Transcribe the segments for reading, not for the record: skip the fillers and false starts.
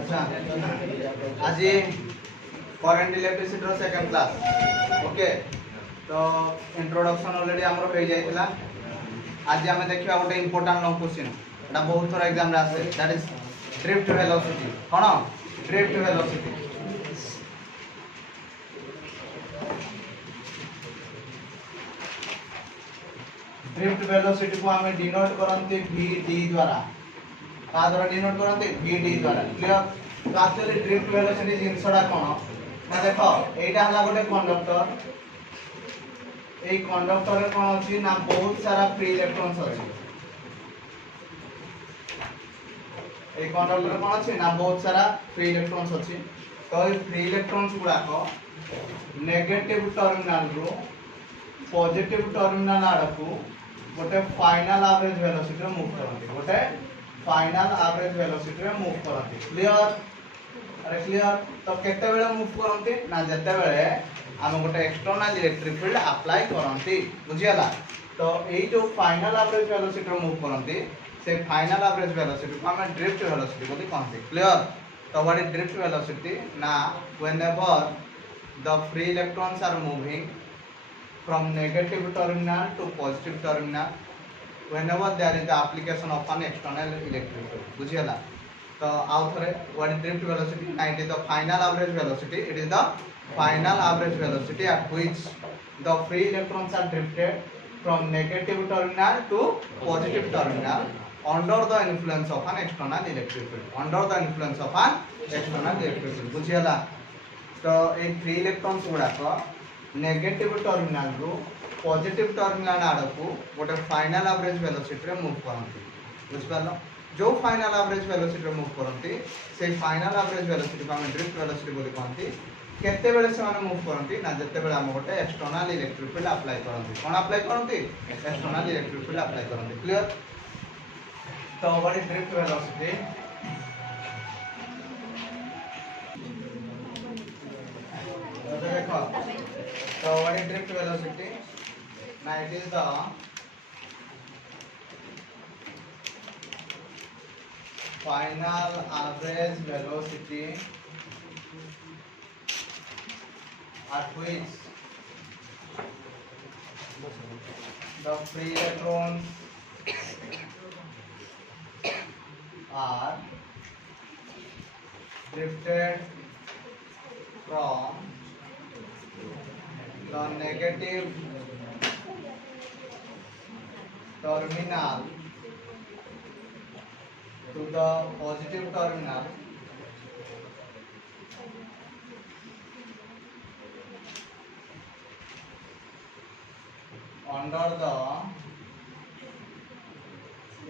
अच्छा आज current electricity second class okay तो इंट्रोडक्शन ऑलरेडी हमरो हो जाइतिला। आज आम देखा गोटे इंपोर्टाट लॉन्ग क्वेश्चन एटा बहुत थोड़ा एग्जाम रे आसे that is drift velocity. Cone drift velocity drift velocity को हमें डिनोट करंती vd द्वारा का द्वारा डिनोट करंती vd द्वारा क्लियर। तो एक्चुअली ड्रिफ्ट वेलोसिटी जिनसडा कोन ना देखो एटा हला गोटे कंडक्टर ए कंडक्टर रे कोन अछि ना बहुत सारा फ्री इलेक्ट्रॉन्स अछि। ए कंडक्टर रे कोन अछि ना बहुत सारा फ्री इलेक्ट्रॉन्स अछि। तो ए फ्री इलेक्ट्रॉन्स गुडा को नेगेटिव टर्मिनल रो पॉजिटिव टर्मिनल आडकू गोटे फाइनल एवरेज वेलोसिटी रे मूव करंती गोटे फाइनल एवरेज वेलोसिटी रे मूव करंती। क्लियर अरे क्लियर। तो केते बेले मूव करंती ना जते बेले हम गोटे एक्सटर्नल इलेक्ट्रिक फील्ड अप्लाई करंती बुझियाला। तो एई जो फाइनल एवरेज वेलोसिटी रे मूव करंती से फाइनल एवरेज वेलोसिटी को हम ड्रिफ्ट वेलोसिटी बोली कहंती। क्लियर। तो व्हाट इज ड्रिफ्ट वेलोसिटी ना whenever the free electrons are moving from negative terminal to positive terminal whenever there is the application of an external electric field बुझियला। तो आउ थरे what is drift velocity ना it is the final average velocity it is the final average velocity at which the free electrons are drifted from negative terminal to positive terminal under the influence of an external electric field under the influence of an external electric field बुझियला। तो ए free electrons गुडा को negative terminal रो positive terminal आडकू गोटे final average velocity रे move करंती बुझ पालो। जो final average velocity रे move करंती से फाइनल एवरेज वेलोसिटी को हम ड्रिफ्ट वेलोसिटी बोली कहंती। केते बेले से माने मूव करंती ना जते बेले हम गोटे एक्सटर्नल इलेक्ट्रिक फील्ड अप्लाई करंती। कोन अप्लाई करंती एक्सटर्नल इलेक्ट्रिक फील्ड अप्लाई करंती। क्लियर। तो व्हाट इज ड्रिफ्ट वेलोसिटी देखो। So what is drift velocity? Now it is the final average velocity at which the free electrons are drifted from the negative terminal to the positive terminal under the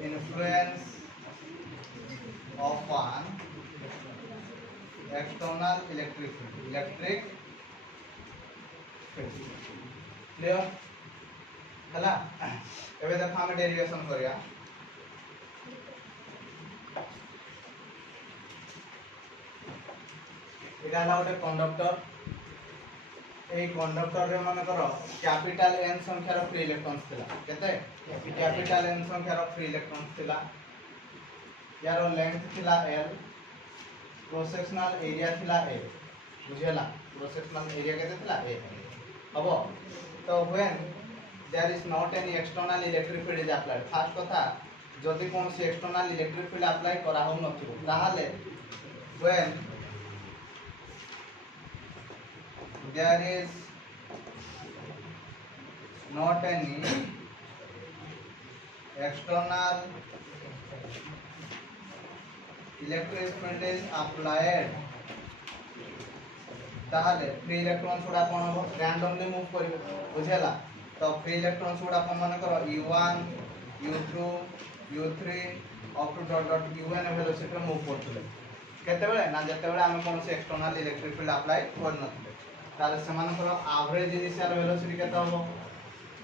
influence of an external electric field clear हला। एबे देखो हम derivation करिया एटा हला गोटे conductor a conductor रे माने करो कैपिटल एन संख्या रो फ्री इलेक्ट्रॉन्स थिला केते कैपिटल एन संख्या रो फ्री इलेक्ट्रॉन्स थिला यारो लेंथ थिला l क्रॉस सेक्शनल एरिया थिला a बुझेला। क्रॉस सेक्शनल एरिया केते थिला a हबो। तो when there is not any external electric field is applied first कथा जदि कोन से एक्सटर्नल इलेक्ट्रिक फील्ड अप्लाई करा हो नथिबो ताहाले when there is not any external electric field is applied ताहाले फ्री इलेक्ट्रॉन्स गुडा कोन हो रैंडमली मूव करिवो बुझेला। तो फ्री इलेक्ट्रॉन्स गुडा कोन माने करो u1 u2 u3 up to dot dot un velocity रे मूव करथले केते बेले ना जते बेले हम कोन से एक्सटर्नल इलेक्ट्रिक फील्ड अप्लाई कर नथले ताले समान करो एवरेज इनिशियल वेलोसिटी केते हो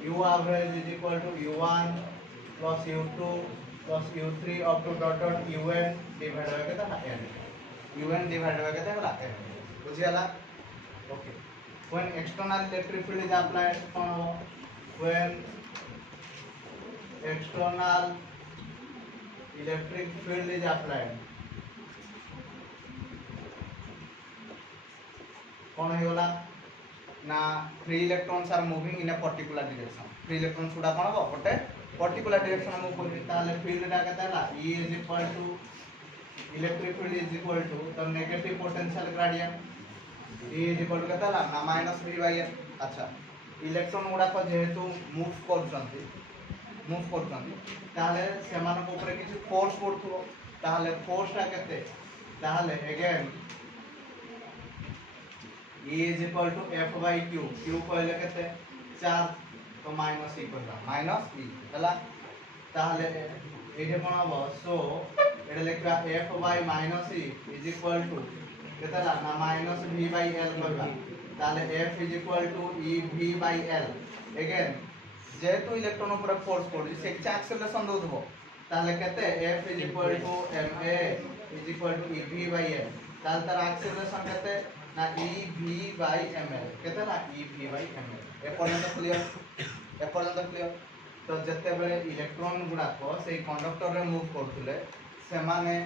u average is equal to u1 plus u2 plus u3 up to dot dot un divided by केते n un divided by केते होला n बुझियाला। Okay. When external electric field is applied, when external electric field is applied, कौन होगा ना free electrons are moving in a particular direction free electrons गुडा कौन हम गोटे पर्टिकुलर डायरेक्शन मूव करेंगे ताले फील्डटा केते हला E is equal to electric field is equal to the negative potential gradient E is equal to केते हला ना माइनस v बाय n अच्छा इलेक्ट्रॉन गुडा को जेहेतु मूव करछंती ताले सेमान को ऊपर किछि फोर्स पड़थुबो ताले फोर्सटा केते ताले again E is equal to F by Q Q कहले केते चार्ज तो माइनस E कहला माइनस E हला ताले एठे कोन हबो सो एठे लिखबा F by minus E is equal to केतेला ना माइनस V by L कहबा ताले F is equal to E V by L again जेहेतु इलेक्ट्रॉन ऊपर फोर्स पड़ुची से एक्सेलरेशन दोथबो ताले केते F is equal to ma is equal to E V by L ताले तार एक्सेलरेशन केते ना EV by ml केते ना EV by ml ए पर्यंत क्लियर तो जते बेले इलेक्ट्रॉन गुडा को से कंडक्टर रे मूव करथुले से माने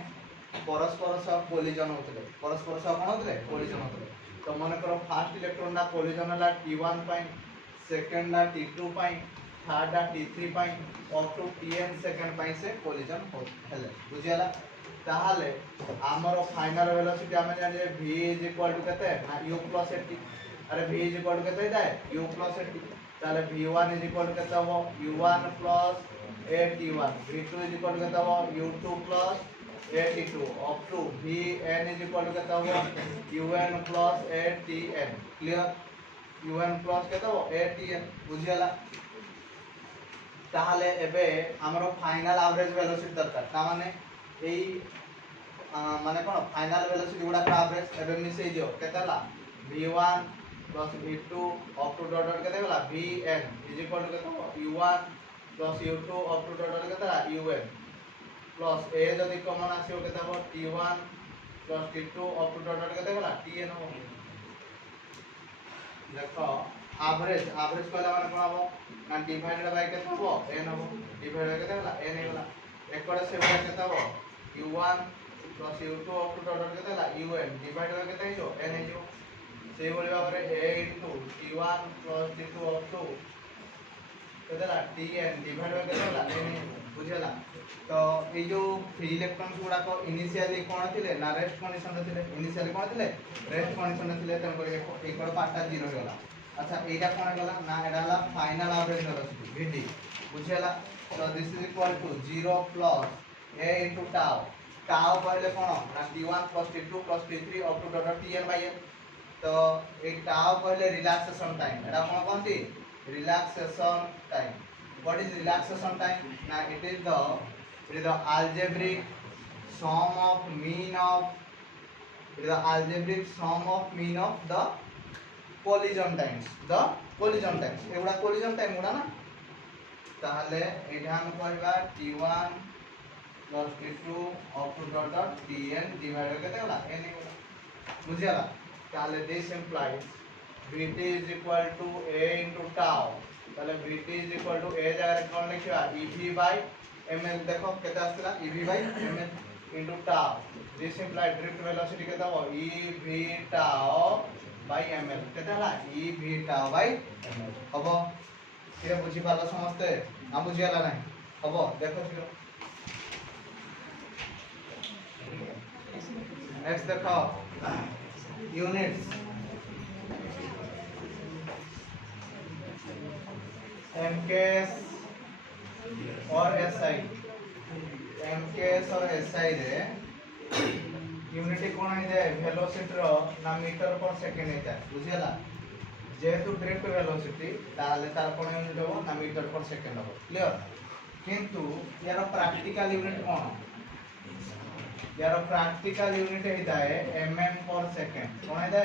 परस्पर सह कोलिजन होतले परस्पर सह कोन होतले कोलिजन होतले तो मन करो फर्स्ट इलेक्ट्रॉन दा कोलिजन ला T1 पाई सेकंड ला T2 पाई थर्ड ला T3 पाई अप टू Tn सेकंड पाई से कोलिजन होतले बुझियाला ताहले आमर फाइनल वेलोसिटी आमे जाने v इज इक्वल टू केते ना u प्लस at अरे v इज इक्वल टू केते जाय u प्लस at ताले v1 इज इक्वल टू केते हो u1 plus at1 v2 is equal to केते हो u2 plus at2 up to vn is equal to केते हो un plus atn clear un plus केते हो atn बुझियाला ताहले एबे हमरो फाइनल एवरेज वेलोसिटी दरकार ता माने एई माने कोन फाइनल वेलोसिटी गुडा का एवरेज एबे मिसै दियो केतला v1 plus v2 up to dot dot केते गला vn इज इक्वल टू केते u1 plus u2 up to dot dot केते un प्लस a जदी कॉमन आसीओ केते हो t1 plus t2 up to dot dot केते गला tn हो देखो एवरेज कहला माने कोन हो ना डिवाइडेड बाय केते हो n हो डिवाइड बाय केते गला n हे गला एकड़ से केते हो u1 plus u2 up to total केते ला un डिवाइड बाय केते हियो n हियो सेही बोली भाबरे a into t1 plus t2 up to केते ला tn डिवाइड बाय केते ला n बुझियला तो ए जो फ्री इलेक्ट्रॉन्स गुडा को इनिशियली कोन थिले ना रेस्ट कंडीशन थिले इनिशियली कोन थिले रेस्ट कंडीशन थिले तन को एकड़ पार्टटा 0 होला अच्छा एटा कोन गला ना एडा ला फाइनल एवरेज वेलोसिटी vd बुझियला तो this is equal to 0 plus a into tau tau कहले कोन ना t1 plus t2 plus t3 up to total tn by n तो ए tau कहले रिलैक्सेशन टाइम एटा कोन कोनती relaxation time what is relaxation time ना it is the algebraic sum of mean of the collision times एगुडा collision time गुडा ना ताहले एटा हम कहबा t1 plus t2 up to dot dot tn divided केते होला n होला बुझियाला ताले this implies vt is equal to a into tau ताले vt is equal to a जगह कोन लिखिबा ev by ml देखो केते आसला ev by ml into tau this implies drift velocity केते हो ev tau by ml केते होला ev tau by ml हबो के बुझी पालो समझते ना बुझियाला नाही हबो देखो फिर नेक्स्ट देखो यूनिट्स एमकेएस और एसआई एमकेएस और एसआई रे यूनिट कोन है जे वेलोसिटी रो ना मीटर पर सेकंड है बुझियला जेहेतु ड्रिफ्ट वेलोसिटी ताले तार कोन यूनिट हो ना मीटर पर सेकंड हो क्लियर किंतु यार प्रैक्टिकल यूनिट कोन यार प्रैक्टिकल यूनिट है mm पर सेकंड कोन है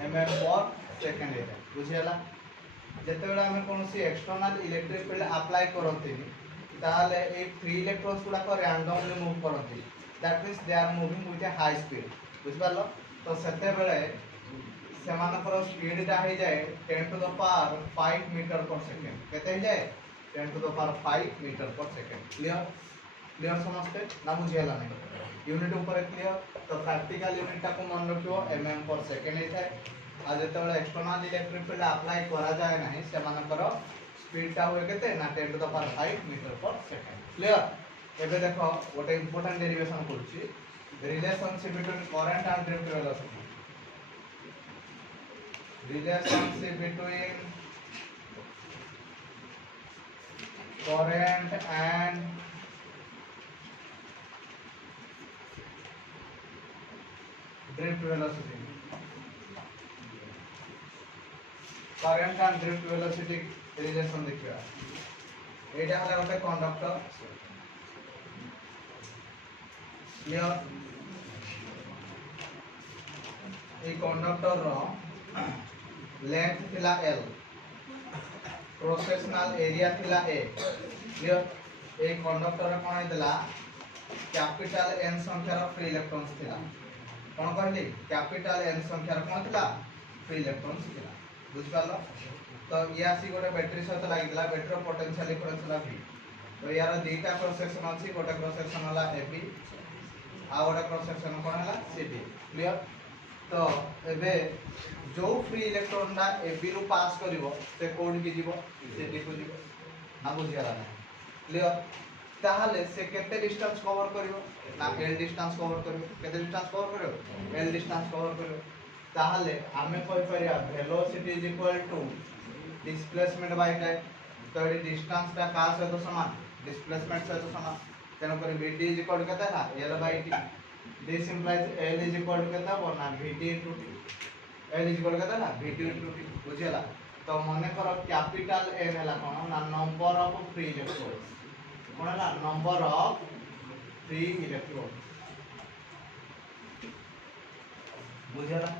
mm पर सेकंड है बुझियला जते बेला हम कोनसी एक्सटर्नल इलेक्ट्रिक फील्ड अप्लाई करथि ताले ए फ्री इलेक्ट्रॉन्स गुडा को रैंडमली मूव करथि that means they are moving with a high speed बुझ पालो तो सेते बेले सेमानकर स्पीड टा हे जाय 10 टू द पावर 5 मीटर पर सेकंड केते हे जाय 10 टू द पावर 5 मीटर पर सेकंड क्लियर क्लियर समस्ते ना बुझीगला नहीं यूनिट ऊपर क्लियर तो प्रैक्टिकल यूनिट को मन रखियो एमएम पर सेकेंड है आ जते एक्सटर्नल इलेक्ट्रिक फील्ड अप्लाई करा जाए नहीं से मानकर स्पीड टा हुए केते ना 10 टू द पावर 5 मीटर पर सेकेंड क्लियर एबे देखो गोटे इंपोर्टेंट डेरिवेशन करछि relationship between current and drift velocity relationship between current and drift velocity current and drift velocity relation देखिए एटा हला गोटे कंडक्टर क्लियर ए कंडक्टर रो लेंथ थिला L प्रोसेशनल एरिया थिला A क्लियर ए कंडक्टर कोन हेतला कैपिटल N संख्यार फ्री इलेक्ट्रॉन्स थिला कोन कहली कैपिटल N संख्यार कोन थिला फ्री इलेक्ट्रॉन्स थिला बुझ पालो तो या सी गोटे बैटरी सहित लागिला बैटरी पोटेंशियल डिफरेंस ला V तो यार दुईटा क्रॉस सेक्शन अछि गोटे क्रॉस सेक्शन हला AB आ गोटे क्रॉस सेक्शन कोन हला CD क्लियर तो एबे जो फ्री इलेक्ट्रॉन ना AB रु पास करिवो से कोड की जीवो CD को जीवो ना बुझियाला ना क्लियर ताहले से केते डिस्टेंस कवर करिवो ना L डिस्टेंस कवर करिवो केते डिस्टेंस कवर करिवो L डिस्टेंस कवर करिवो ताहले आमे कहि परिया velocity is equal to displacement by time तो ये डिस्टेंस ता का सहित समान डिस्प्लेसमेंट सहित समान तेन कर VT इज इक्वल केता ना L/T this implies L is equal to केता बोलना VT into T L is equal केता ना VT into T बुझियला तो मने करो कैपिटल N हला कोन ना नंबर ऑफ फ्री इलेक्ट्रॉन्स कोन हला नंबर ऑफ फ्री इलेक्ट्रॉन बुझियला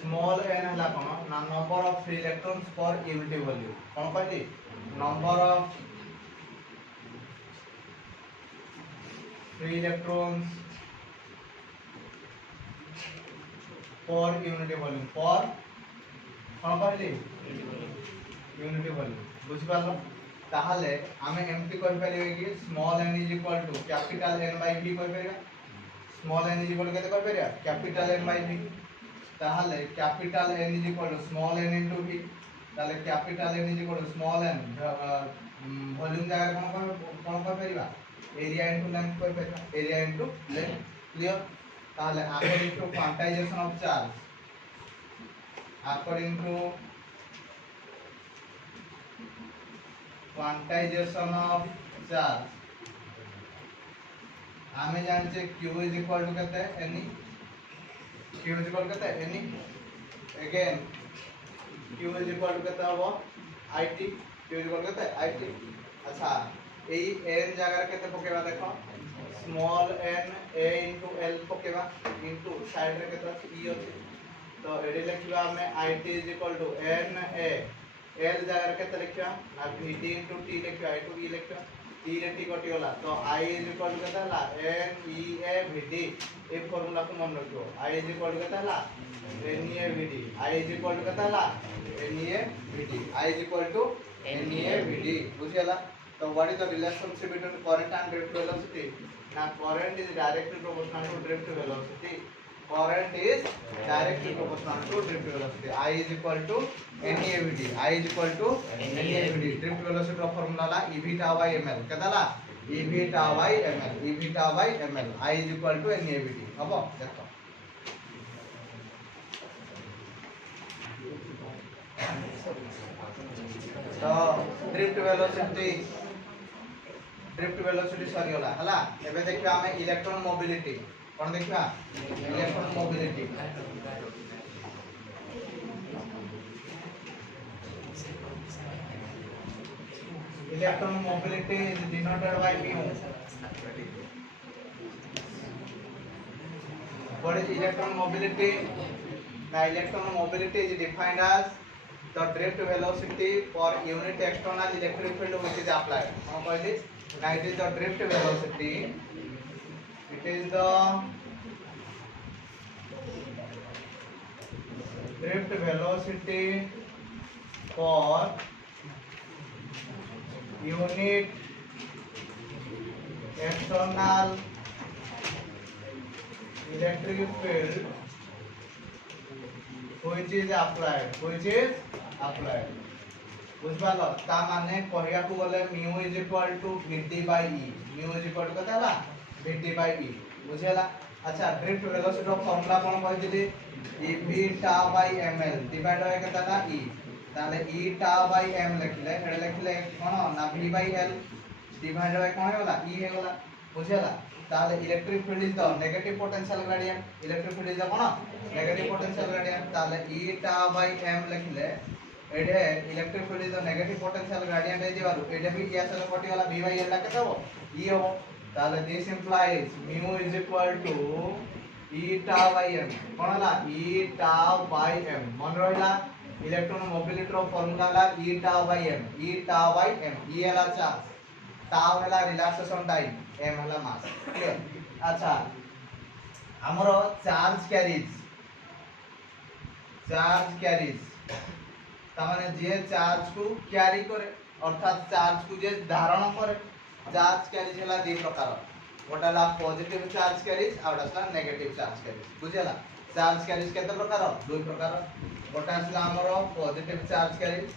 स्मॉल n हला कोन ना number of free electrons per unit volume कोन कहली number of free electrons for unit volume for कोन कहली यूनिट वॉल्यूम बुझ पालो ताहले हमें एमपी कहि परिबे कि small n is equal to capital N by V कहि परिबा स्मॉल n इज इक्वल केते कहि परिबा कैपिटल N बाय V ताहले capital N is equal to small n into V ताहले capital N is equal to small n volume जगह कोन कहि परिबा एरिया इनटू लेंथ कहि परिबा एरिया इनटू लेंथ क्लियर ताहले according to quantization of charge according to quantization of charge आमे जानचे q is equal to केते ne q is equal केते ne again q is equal to केते हबो it q is equal केते it अच्छा एई n जगह केते पकेबा देखो small n a into l पकेबा into side रे केते e अछि तो एडी लिखिबा हमें it is equal to n a l जगह केते लिखिबा ना vt into t लिखिबा into e लिखिबा t रे t कटि गला तो I is equal to केते हला n e a vt A formula को मन रखियो I is equal to केते हला n e a vt I is equal to केते हला n e a vt I is equal to n e a vt बुझियला तो what is the relationship between current and drift velocity now current is directly proportional to drift velocity current is directly proportional to drift velocity I is equal to NEAVT I is equal to NEAVT drift velocity of formula la ev tau by ml केतला ev tau by ml ev tau by ml I is equal to NEAVT हबो देखो तो drift velocity सरी होला हला एबे देखिबा हमें electron mobility कोन देखिबा electron mobility electron mobility is denoted by mu what is electron mobility the electron mobility is defined as the drift velocity for unit external electric field which is applied how called it now it is the drift velocity it is the drift velocity for unit external electric field which is applied बुझपाल ता माने कहिया को बोले mu is equal to vt by e mu is equal to कता हला vt by e बुझेला अच्छा drift velocity of formula कोन कहि दिली ev tau by ml divide होय कता ना e ताले e tau by m लिखले हेडे लिखले कोन ना v by l डिवाइड होय कोन होला e हे होला बुझेला ताले electric field is the negative potential gradient electric field is the कोन नेगेटिव पोटेंशियल ग्रेडियंट ताले e tau by m लिखले एडे electric field is the negative potential gradient ए दिवारु एडे भी या चलो कटी वाला v by l ला केते हो e हो ताले this implies mu is equal to e tau by m कोन होला e tau by m मन रहिला इलेक्ट्रॉन मोबिलिटी रो फार्मूला ला e tau by m e हला चार्ज tau हला रिलैक्सेशन टाइम m हला मास क्लियर अच्छा हमरो चार्ज कैरीज तामाने जे चार्ज को कैरी करे अर्थात चार्ज को जे धारण करे चार्ज कैरीज हला दि प्रकार गोटाला पॉजिटिव चार्ज कैरीज आ गोटाला नेगेटिव चार्ज कैरीज बुझेला चार्ज कैरीज केते प्रकार दुई प्रकार गोटा असला हमरो पॉजिटिव चार्ज कैरीज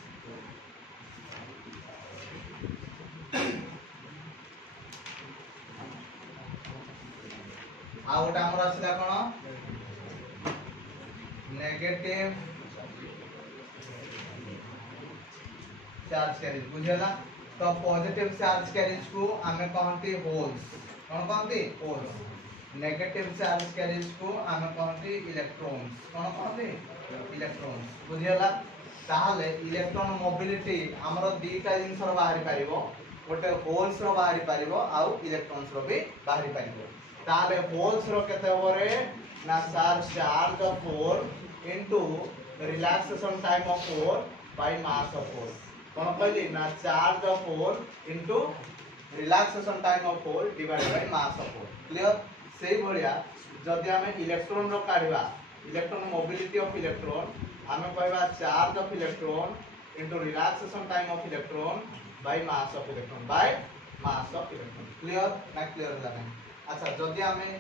आ गोटा हमरो असला कोन नेगेटिव चार्ज कैरिज बुझेला तो पॉजिटिव चार्ज कैरिज को हमें कहंती होल्स कोन कहंती होल्स नेगेटिव चार्ज कैरिज को हमें कहंती इलेक्ट्रॉन्स कोन कहंती इलेक्ट्रॉन्स बुझेला ताहले इलेक्ट्रॉन मोबिलिटी हमरो दीटा जिंस रो बाहरी परिबो गोटे होल्स रो बाहरी परिबो आ इलेक्ट्रॉन्स रो भी बाहरी परिबो ताहले होल्स रो केते होरे ना charge of 4 into relaxation time of 4 by mass of 4 कोन कहली ना charge of 4 into relaxation time of 4 divide by mass of 4 clear सेही भलिया जदि हमें इलेक्ट्रॉन रो काढिबा इलेक्ट्रॉन मोबिलिटी ऑफ इलेक्ट्रॉन हमें कहबा charge of electron into relaxation time of electron by mass of electron clear ना क्लियर होला नै अच्छा जदि हमें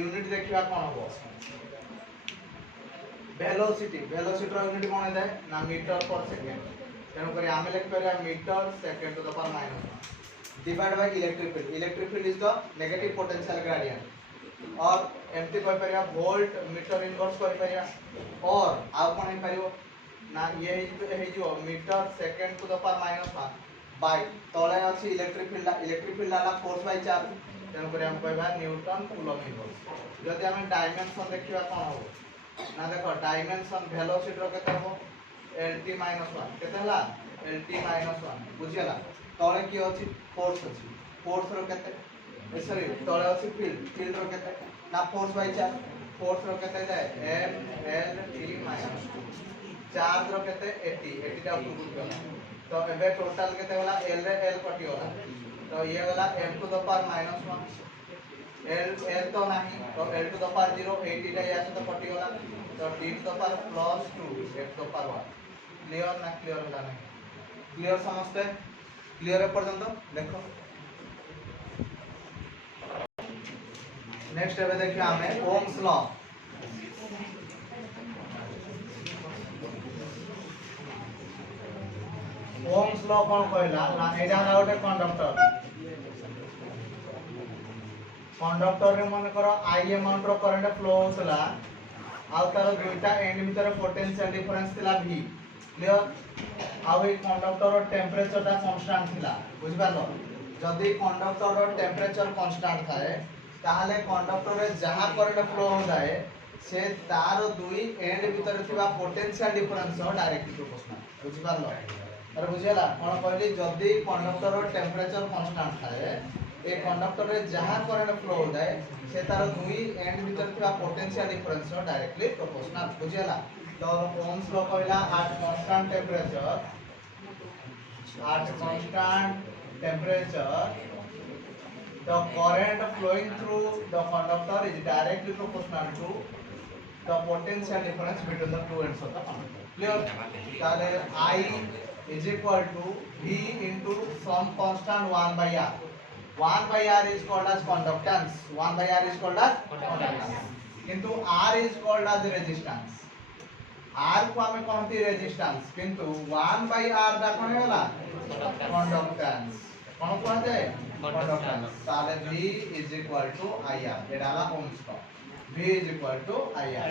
यूनिट देखिबा कोन हो वेलोसिटी रो यूनिट कोन है ना मीटर पर सेकंड तेणु करी आमे लिख करिया metre second to the power minus divide by electric field is the negative potential gradient और एमटी कहि परिया वोल्ट मीटर इनवर्स कहि परिया और आ कोन हे परियो ना ये हे जो metre second to the power minus 1 by तळे अछि इलेक्ट्रिक फील्ड आला फोर्स बाय चार्ज तेणु करी हम कहबा न्यूटन कूलम इनवर्स जदि हम डायमेंशन देखिबा कोन हो ना देखो डायमेंशन वेलोसिटी रो केते हो lt -1 केते हला lt -1 बुझियला तळे की अछि फोर्स रो केते सॉरी तळे अछि फील्ड रो केते ना फोर्स बाय चार्ज फोर्स रो केते जाय m l t -2 चार्ज रो केते 80 टा ऊपर गला तो एबे टोटल केते होला l रे l कटि होला तो ये वाला m to the power -1 l तो नहीं तो l टू द पावर 0 80 टा यासे तो कटि होला तो t to the power +2 f to the power 1 clear ना क्लियर होला नहीं क्लियर समझते क्लियर पर्यंत देखो नेक्स्ट एबे देखियो हमें ओम्स लॉ ओम्स लॉ कोन कहला ना एडा गोटे कंडक्टर रे मन करो आई अमाउंट रो करंट फ्लो होतला आ तार दुईटा एंड भीतर पोटेंशियल डिफरेंस थिला v क्लियर आ ए कंडक्टर रो टेंपरेचर ता कांस्टेंट थिला बुझ पालो जदी कंडक्टर रो टेंपरेचर कांस्टेंट थाए ताहाले कंडक्टर रे जहां करंट फ्लो हो जाए से तार दुई एंड भीतर थिबा पोटेंशियल डिफरेंस डायरेक्टली प्रोपोर्शनल बुझ पालो अरे बुझेला कोन कहली जदी कंडक्टर रो टेंपरेचर कांस्टेंट थाए ए कंडक्टर रे जहां करंट फ्लो हो जाए से तार दुई एंड भीतर थिबा पोटेंशियल डिफरेंस डायरेक्टली प्रोपोर्शनल बुझेला तो ओम्स लॉ कहला at constant temperature the current flowing through the conductor is directly proportional to the potential difference between the two ends of the conductor clear ताले I is equal to V into some constant 1 by R 1 by r is called as conductance, 1 by r is called as conductance, किंतु r is called as resistance, r को हमें कहते resistance, किंतु 1 by r दा कोन होला conductance, कोन को जाए conductance, ताले v is equal to ir, एटा होला ohms law, v is equal to ir,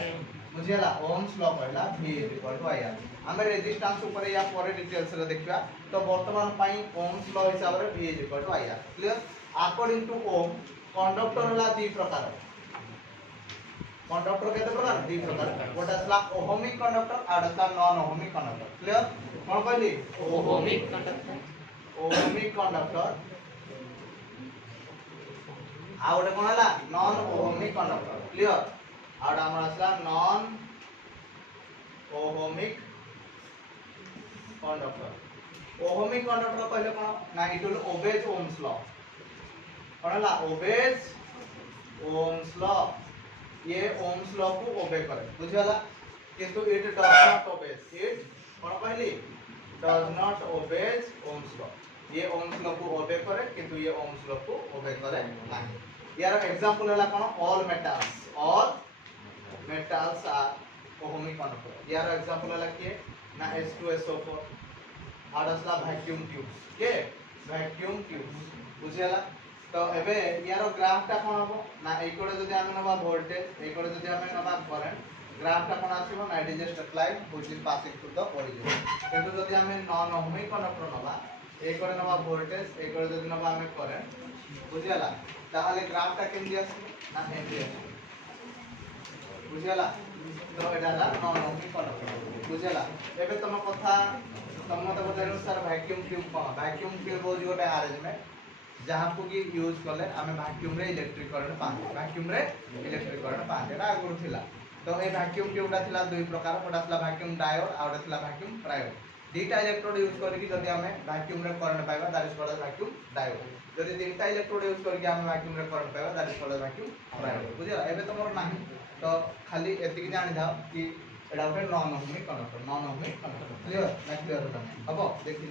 बुझियला ohms law कहला v is equal to ir, हमें रेजिस्टेंस ऊपर या पर डिटेल्स रे देखिबा, तो वर्तमान पई ohms law हिसाब रे v is equal to ir, clear. According to Ohm conductor होला दी प्रकार, कंडक्टर केते प्रकार दी प्रकार, गोटा असला ओहमिक कंडक्टर आर असला नॉन ओहमिक कंडक्टर, क्लियर। कोन कहली ओहमिक कंडक्टर, ओहमिक कंडक्टर आ गोटे कोन होला नॉन ओहमिक कंडक्टर, क्लियर। आर हमर असला non ohmic conductor, ohmic conductor कहले कोन ना it will obeys Ohm's law, कोन ला ओबेज ओम्स लॉ, ये ओम्स लॉ को ओबे करे, बुझियला, किंतु it does not obeys, it कोन कहली does not obeys Ohm's law, ये ओम्स लॉ को ओबे करे किंतु ये ओम्स लॉ को ओबे करे नाही। यार एग्जांपल होला कोन all metals are ohmic conductor, यार एग्जांपल होला के ना H2SO4 आर असला वैक्यूम ट्यूब्स के वैक्यूम ट्यूब्स, बुझियला। तो एबे यार ग्राफटा कोन हो ना एकोडे जदि हम नबा वोल्टेज एकोडे जदि हम नबा करंट, ग्राफटा कोन आसीबो ना it is just straight line which is passing through the origin, किंतु जदि हम नॉन ओहमिक कंडक्टर नबा एकोडे नबा वोल्टेज एकोडे जदि नबा हम करंट, बुझियला, ताहाले ग्राफटा केमदि आसीबो ना एमदि आसीबो, बुझियला। तो एटा नॉन ओहमिक कंडक्टर, बुझियला। एबे तम कथा तम मत बतारो सर वैक्यूम ट्यूब कोन, वैक्यूम ट्यूब हो गोटे अरेंजमेंट जहां को की यूज करले हमें वैक्यूम रे इलेक्ट्रिक करंट पाते, वैक्यूम रे इलेक्ट्रिक करंट पाते ना आगुर थिला। तो ए वैक्यूम ट्यूबटा थिला दुई प्रकार, गोटा थिला वैक्यूम डायोड आ गोटा थिला वैक्यूम ट्रायोड, दुईटा इलेक्ट्रोड यूज करके जदि हमें वैक्यूम रे करंट पाइबा that is called vacuum diode, जदि तीनटा इलेक्ट्रोड यूज करके हमें वैक्यूम रे करंट पाइबा that is called vacuum triode, बुझिया। एबे तमर नाही तो खाली एतिक जानि जाओ कि एडा गोटे non ohmic conductor, non ohmic conductor, clear ना क्लियर होता हबो देखिए।